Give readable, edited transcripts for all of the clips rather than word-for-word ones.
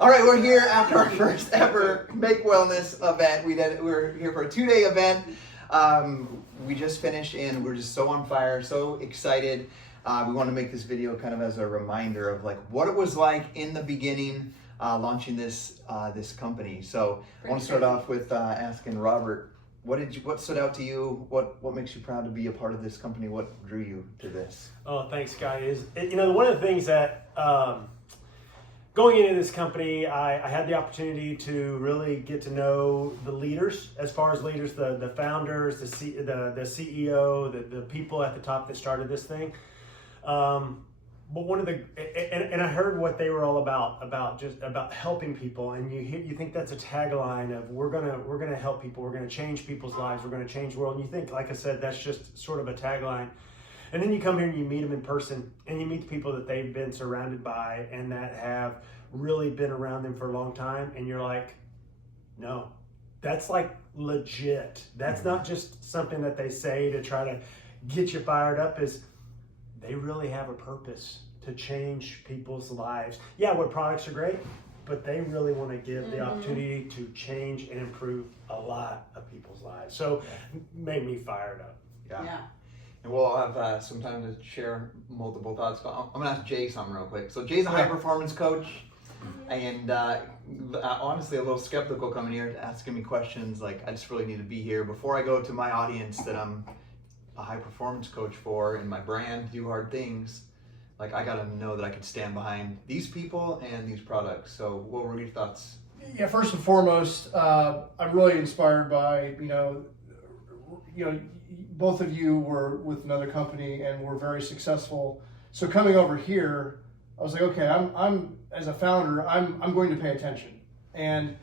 All right, we're here after our first ever Make Wellness event. We're here for a 2-day event. We just finished and we're just so on fire, so excited. We want to make this video kind of as a reminder of like what it was like in the beginning launching this company. So I want to start off with asking Robert, what stood out to you? What makes you proud to be a part of this company? What drew you to this? Oh, thanks, guys. One of the things that going into this company, I had the opportunity to really get to know the leaders, as far as leaders, the founders, the CEO, the people at the top that started this thing. But one of the, and I heard what they were all about helping people. And you think that's a tagline of we're gonna help people, we're gonna change people's lives, we're gonna change the world. And you think, like I said, that's just sort of a tagline. And then you come here and you meet them in person, and you meet the people that they've been surrounded by and that have really been around them for a long time. And you're like, no, that's like legit. That's not just something that they say to try to get you fired up. Is they really have a purpose to change people's lives. Yeah, what products are great, but they really want to give the opportunity to change and improve a lot of people's lives. So it made me fired up. Yeah. And we'll have some time to share multiple thoughts. I'm going to ask Jay something real quick. So Jay's a high performance coach, and honestly a little skeptical coming here asking me questions like I just really need to be here before I go to my audience that I'm a high performance coach for and my brand, Do Hard Things. Like I got to know that I can stand behind these people and these products. So what were your thoughts? Yeah, first and foremost, I'm really inspired by, both of you were with another company and were very successful. So coming over here, I was like, okay, I'm as a founder, I'm going to pay attention. And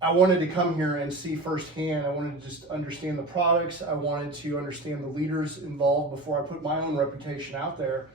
I wanted to come here and see firsthand. I wanted to just understand the products. I wanted to understand the leaders involved before I put my own reputation out there.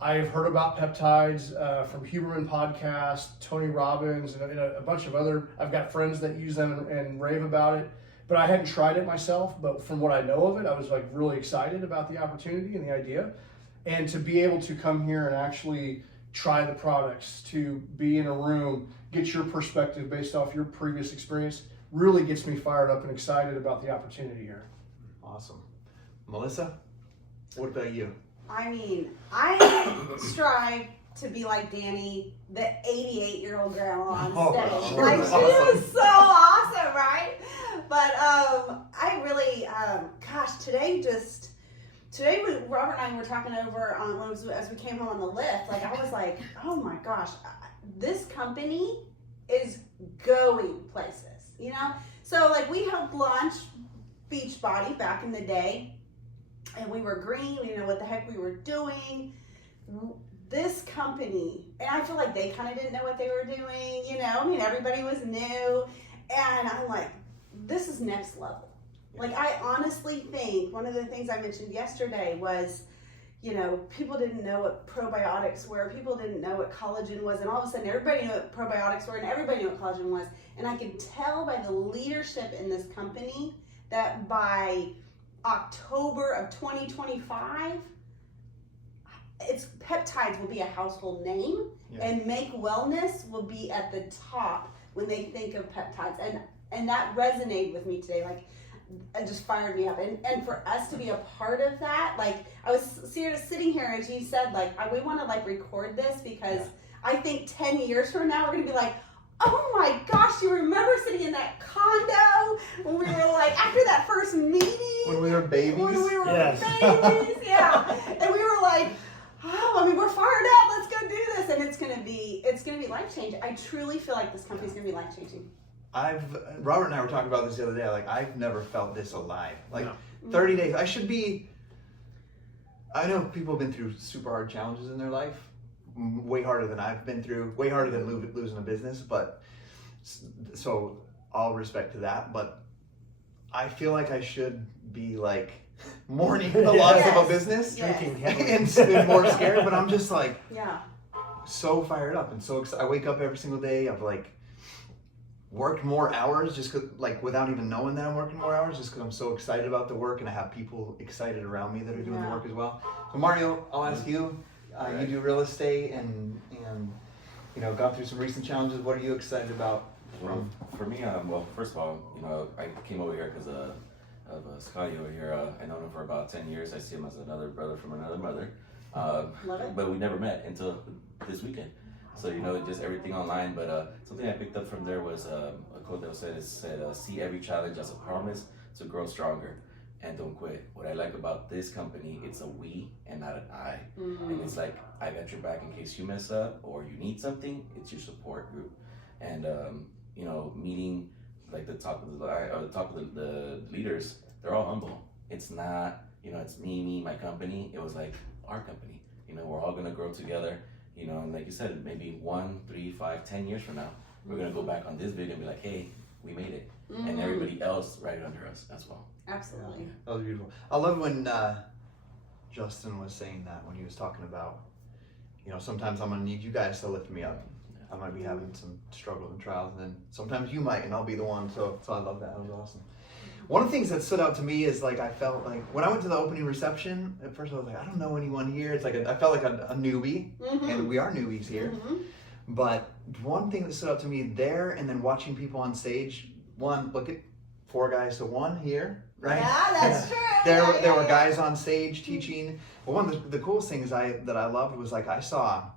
I've heard about peptides from Huberman Podcast, Tony Robbins, and a bunch of other. I've got friends that use them and rave about it, but I hadn't tried it myself. But from what I know of it, I was like really excited about the opportunity and the idea, and to be able to come here and actually try the products, to be in a room, get your perspective based off your previous experience, really gets me fired up and excited about the opportunity here. Awesome. Melissa, what about you? I mean, I strive to be like Danny, the 88-year-old grandma on stage. Like, she was so awesome, right? But I really, today Robert and I were talking over as we came home on the lift. Like, I was like, oh my gosh, this company is going places, So like we helped launch Beachbody back in the day. And we were green, we didn't know what the heck we were doing. This company, and I feel like they kind of didn't know what they were doing, everybody was new. And I'm like, this is next level. Like, I honestly think one of the things I mentioned yesterday was, people didn't know what probiotics were, people didn't know what collagen was, and all of a sudden everybody knew what probiotics were and everybody knew what collagen was. And I could tell by the leadership in this company that by October of 2025, peptides will be a household name, and Make Wellness will be at the top when they think of peptides. And that resonated with me today. Like, it just fired me up. And for us to be a part of that, like, I was sitting here, as you said, like, we want to like record this because I think 10 years from now, we're going to be like, oh my gosh, you remember sitting in that condo when we were like, after that first meeting? When we were babies? Babies, yeah. And we were like, we're fired up, let's go do this. And it's gonna be life-changing. I truly feel like this company's gonna be life-changing. Robert and I were talking about this the other day, like I've never felt this alive. Like 30 days, I know people have been through super hard challenges in their life, way harder than I've been through, way harder than losing a business, but so all respect to that, but I feel like I should be like mourning the loss of a business and more scared, but I'm just like so fired up and so excited. I wake up every single day, I've like worked more hours just cause, like without even knowing that I'm working more hours, just because I'm so excited about the work and I have people excited around me that are doing the work as well. So Mario, I'll ask you. You do real estate and gone through some recent challenges. What are you excited about? Well, for me, well, first of all, I came over here because of Scotty over here. I known him for about 10 years. I see him as another brother from another mother. Love it. But we never met until this weekend. So, just everything online. But something I picked up from there was a quote that said, see every challenge as a promise to grow stronger and don't quit. What I like about this company, it's a we and not an I. And it's like, I got your back in case you mess up or you need something. It's your support group. And, meeting like the top of the leaders, they're all humble. It's not, it's me, my company. It was like our company. We're all gonna grow together. And like you said, maybe 1, 3, 5, 10 years from now, we're gonna go back on this video and be like, hey, we made it. And everybody else right under us as well. Absolutely. That was beautiful. I love when Justin was saying that, when he was talking about, sometimes I'm gonna need you guys to lift me up. I might be having some struggles and trials, and then sometimes you might, and I'll be the one. So I love that. That was awesome. One of the things that stood out to me is I felt like when I went to the opening reception, at first I was like, I don't know anyone here. It's like I felt like a newbie, and we are newbies here. But one thing that stood out to me there, and then watching people on stage, one, look at 4 guys to 1 here, right? Yeah, that's true. There were guys on stage teaching. But one of the coolest things that I loved was I saw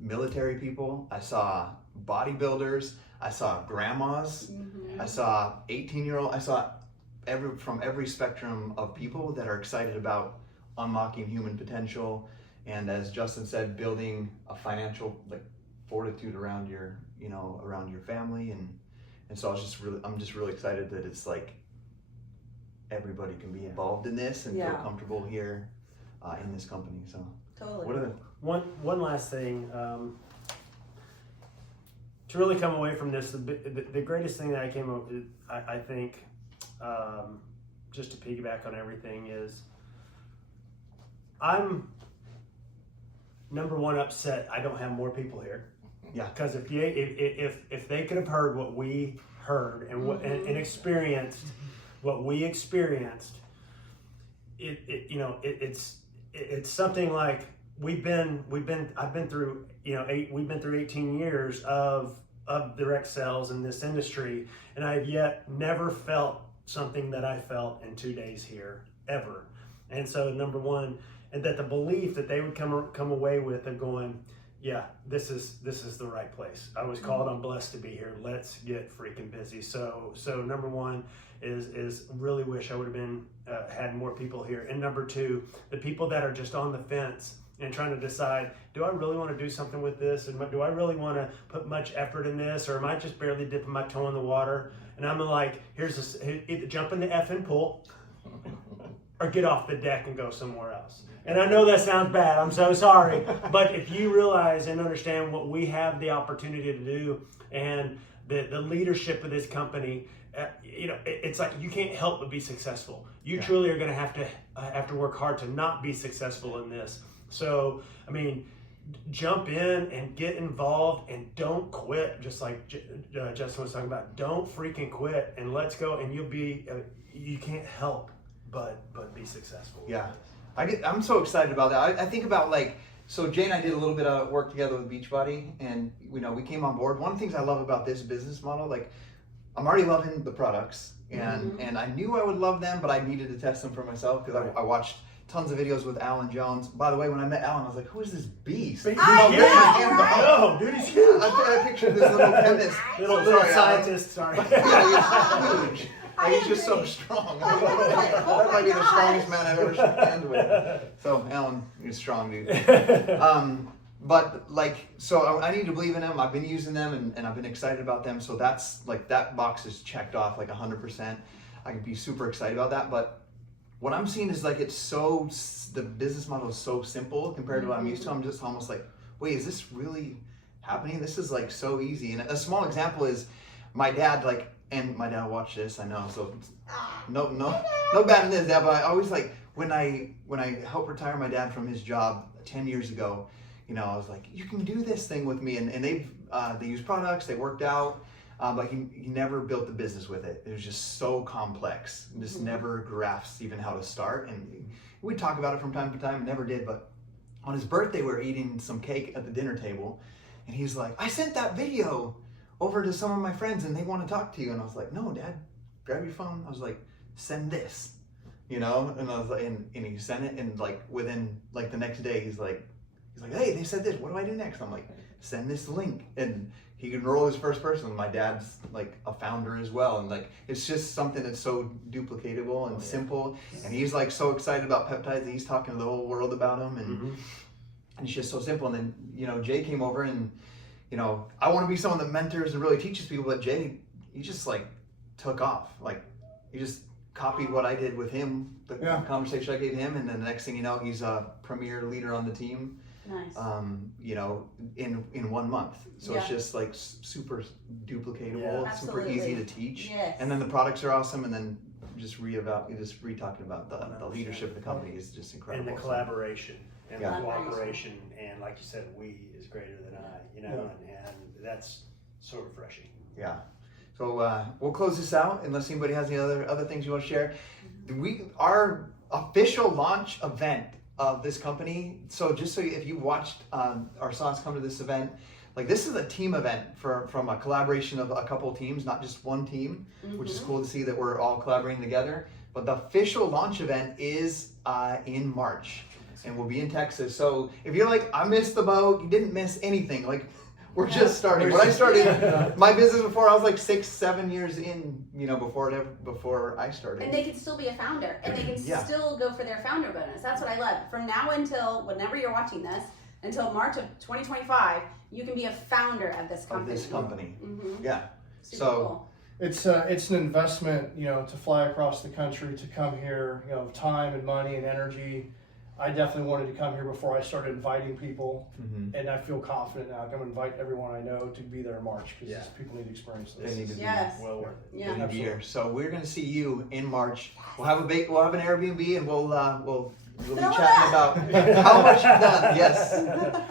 military people, I saw bodybuilders, I saw grandmas, I saw 18-year-old, I saw from every spectrum of people that are excited about unlocking human potential, and as Justin said, building a financial fortitude around your family, and so I'm just really excited that it's everybody can be involved in this and feel comfortable here in this company. So Totally. what are the One last thing, to really come away from this, the greatest thing that I came up with, I think, just to piggyback on everything, is I'm number one upset I don't have more people here. Yeah. Because if they could have heard what we heard and and experienced what we experienced, it's something like I've been through 18 years of direct sales in this industry, and I've yet never felt something that I felt in 2 days here ever. And so number one, and that the belief that they would come away with of going, yeah, this is the right place. I was called, I'm blessed to be here. Let's get freaking busy. So number one is really wish I would have been had more people here. And number two, the people that are just on the fence and trying to decide, do I really want to do something with this? And do I really want to put much effort in this? Or am I just barely dipping my toe in the water? And I'm like, either jump in the effing pool or get off the deck and go somewhere else. And I know that sounds bad, I'm so sorry. But if you realize and understand what we have the opportunity to do, and the leadership of this company, it's like you can't help but be successful. You truly are going to have to work hard to not be successful in this. So, I mean, jump in and get involved and don't quit. Just like Justin was talking about, don't freaking quit and let's go. And you can't help but be successful. Yeah, I'm so excited about that. I think about so Jay and I did a little bit of work together with Beachbody, and we came on board. One of the things I love about this business model, I'm already loving the products, and I knew I would love them, but I needed to test them for myself because I watched tons of videos with Alan Jones. By the way, when I met Alan, I was like, who is this beast? Oh, dude, he's huge. I pictured this little chemist. Little scientist, sorry. Yeah, he's huge. He's just so strong. That might be the strongest man I've ever shook hands with. So Alan, you're strong, dude. But so I need to believe in them. I've been using them and I've been excited about them. So that's that box is checked off 100%. I can be super excited about that. But what I'm seeing is the business model is so simple compared to what I'm used to. I'm just almost wait, is this really happening? This is so easy. And a small example is my dad, and my dad watched this, I know, so no bad in this, Dad, but I always when I helped retire my dad from his job 10 years ago, I was like, you can do this thing with me, and they use products, they worked out, but he never built the business with it. It was just so complex, just never grasped even how to start, and we'd talk about it from time to time, never did, but on his birthday we were eating some cake at the dinner table, And he's like, I sent that video over to some of my friends and they want to talk to you. And I was like, no, Dad, grab your phone. I was like, send this, you know? And I was like, and he sent it, and like within like the next day, he's like, hey, they said this. What do I do next? I'm like, send this link. And he can enroll his first person. My dad's like a founder as well. And like, it's just something that's so duplicatable and simple. And he's like so excited about peptides that he's talking to the whole world about them. And it's just so simple. And then, you know, Jay came over, and, you know, I want to be someone that mentors and really teaches people, but Jay, he just like took off. Like, he just copied what I did with him, the conversation I gave him. And then the next thing you know, he's a premier leader on the team. Nice. You know, in 1 month. So it's just like super duplicatable, super easy to teach. Yes. And then the products are awesome. And then just re-talking about the leadership of the company is just incredible. And the collaboration and Yeah. the cooperation, and like you said, we is greater than I, you know, and that's so refreshing. Yeah. So we'll close this out unless anybody has any other things you want to share. Our official launch event of this company. So just so if you watched or saw us come to this event, like this is a team event from a collaboration of a couple of teams, not just one team, which is cool to see that we're all collaborating together. But the official launch event is in March, and we'll be in Texas. So if you're like, I missed the boat, you didn't miss anything. Like, we're just starting. When I started my business before, I was like 6-7 years in, you know, before I started. And they can still be a founder, and they can still go for their founder bonus. That's what I love. From now until whenever you're watching this, until March of 2025, you can be a founder of this company. Yeah. Super cool. It's an investment, you know, to fly across the country, to come here, you know, time and money and energy. I definitely wanted to come here before I started inviting people, and I feel confident now. I'm going to invite everyone I know to be there in March, because people need to experience this. They need to be Well worth it. Yeah. They need to be here. So we're going to see you in March. We'll have an Airbnb, and we'll be chatting about how much you've done. Yes. All